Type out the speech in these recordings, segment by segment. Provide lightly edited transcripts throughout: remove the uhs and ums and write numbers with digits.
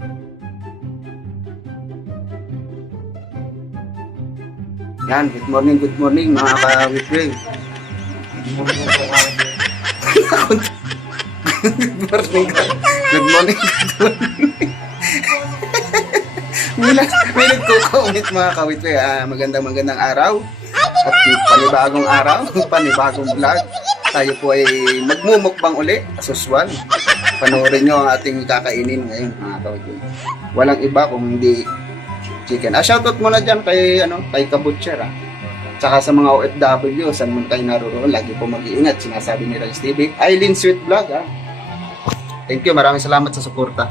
Yan, good morning mga ka-weekly. Good morning. Good morning. May nagko-comment mga ka-weekly. Magandang araw. At panibagong araw, panibagong vlog. Tayo po ay magmumukbang uli, as usual. Panoorin nyo ang ating kakainin ngayon mga ka-weekly. Walang iba kung hindi chicken. Shoutout muna dyan kay Kabutcher. Tsaka sa mga OFW, saan man kayo naroon, lagi po mag-iingat. Sinasabi ni Rice TV. Eileen Sweet Vlog. Thank you, maraming salamat sa suporta.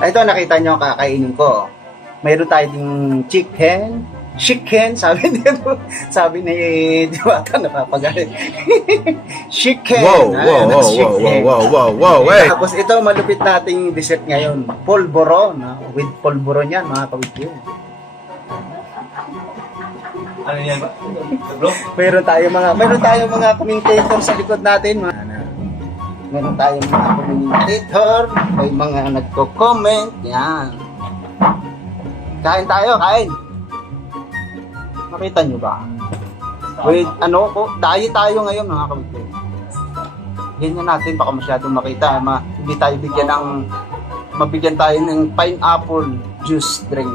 Ito, nakita nyo ang kakainin ko. Mayroon tayong chicken, sabi ni Diwata, napapagalit. Chicken. Wow. Wait. Tapos ito, malupit nating dessert ngayon. Polvoron. With polvoron yan, mga kawityo. Ano yan ba? Meron tayong mga commentator sa likod natin. Meron tayong mga commentator. May mga nagko-comment. Yan. Kain tayo, kain. Nakita nyo ba? Wait, diet tayo ngayon mga kawityo. Ganyan natin, baka masyadong makita. Hindi tayo mabigyan tayo ng pineapple juice drink.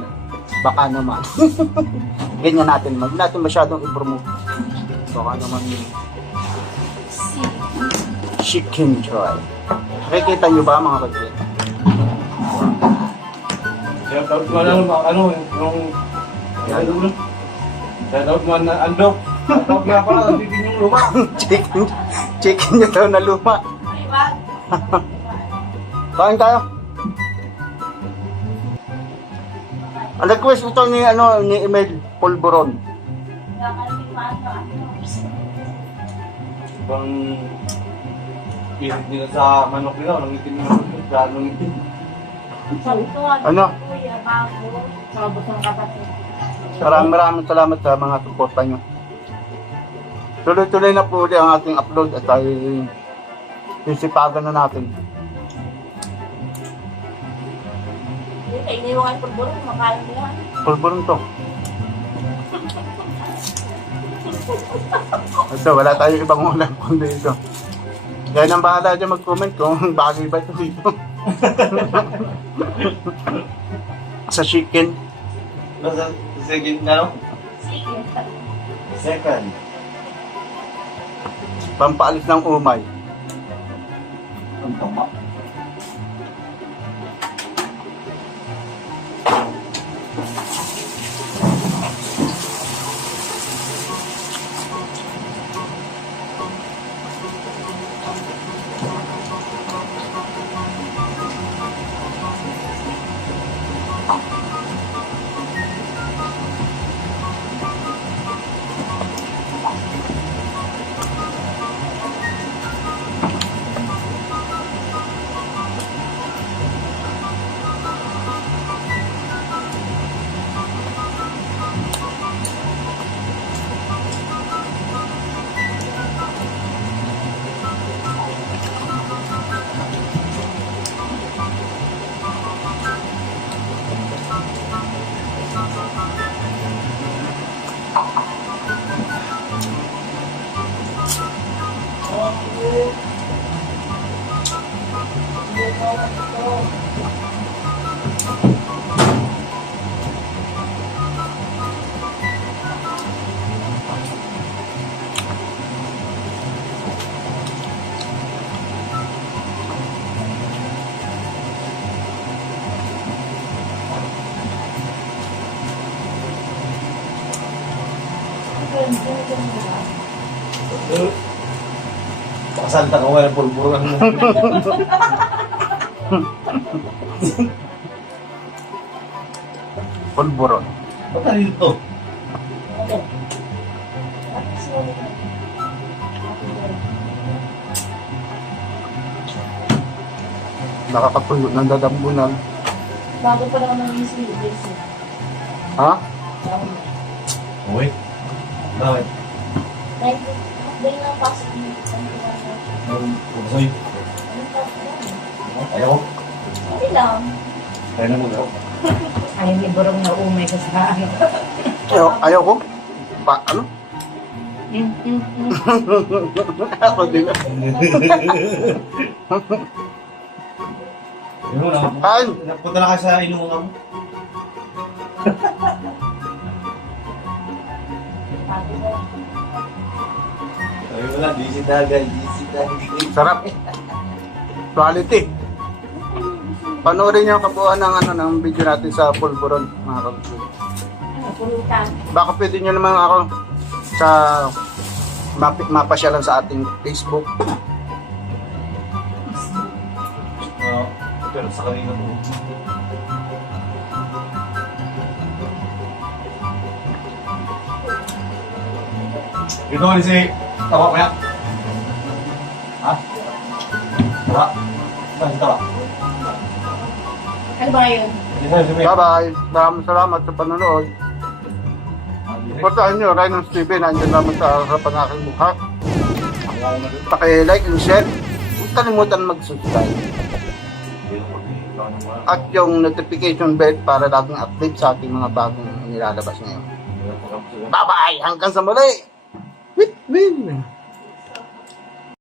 Baka naman. Ganyan natin, huwag natin masyadong i-promote. Baka naman yun. Chicken joy. Nakikita nyo ba mga kawityo? Shoutout mo lang, shoutout mo na andok. Shoutout nga pala, chicken yung luma. Chicken nyo daw na luma. Kain tayo. Ang request ito ni Emel Polvoron. Ibang pilit nila sa manok nila, nang itim na manok, gano'ng itim. Ano? Maraming salamat sa mga suporta nyo. Tuloy-tuloy na po ulit ang ating upload at tayo sisipagan na natin. Iniwan pulburon, makain nila. Polvoron to. Ito, wala tayong ibang ulam kundi ito. Kaya nang bahala dyan mag-comment kung bagay ba ito dito. Sa chicken. Second na, no? Sige. Second. Pampaalis ng umay. Ang tama. Pasanta ka wala pulburan mo. Polvoron. Ba't tayo ito? Nakakatuyo ng dadambunan. Bago pa lang naman yung silibis. Ha? Wait. Bakit? Dahil lang pasok dito. Soy. Ayaw ko. Hindi lang. Kaya na muna ako. Ayaw ni Borong na umay ka sa ano. Ayaw ko. Ano? Ako din. Yun na. Kain. Punta na ka sa inuman mo. Sabi mo lang, busy tagay. Sarap. Quality. Panoorin niyo ang kabuuan ng ng video natin sa Pulburon, mga kapatid. Pulutan. Baka pwede nyo naman ako sa mapasyalan sa ating Facebook. Pero sa kanina po. Ito nga si tawa ko yan. Ha? Tawa? Saan tawa? Ano ba yun? Bye-bye. Maraming salamat sa panonood. Puntahan nyo, Rhinos TV. Nandiyan naman sa harapan ng aking mukha. Paki-like and share. Huwag kalimutan mag-subscribe. At yung notification bell para laging update sa ating mga bagong nilalabas ngayon. Bye-bye! Hanggang sa muli! Wait.